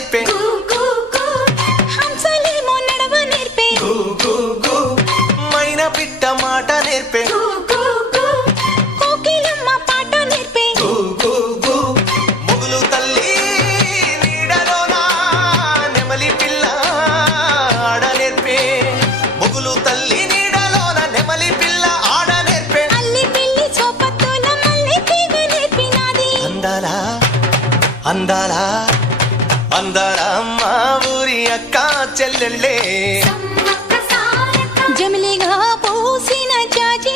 నేర్పే హంసలేమో నడవ నేర్పే మైనా పిట్ట మాట నేర్పే కోకిలమ్మ పాట నేర్పే ముగులు తల్లి నీడలోన నెమలి పిల్ల ఆడ నేర్పే ముగులు తల్లి నీడలోన నెమలి పిల్ల ఆడ నేర్పే అల్లి పిల్లి చోపత్తుల మల్లి తీగ నేర్పినాది అందాలా అందాలా అందాలా మా ఊరి అక్క చెల్లెళ్ళే జమిలిగా పోసిన జాజి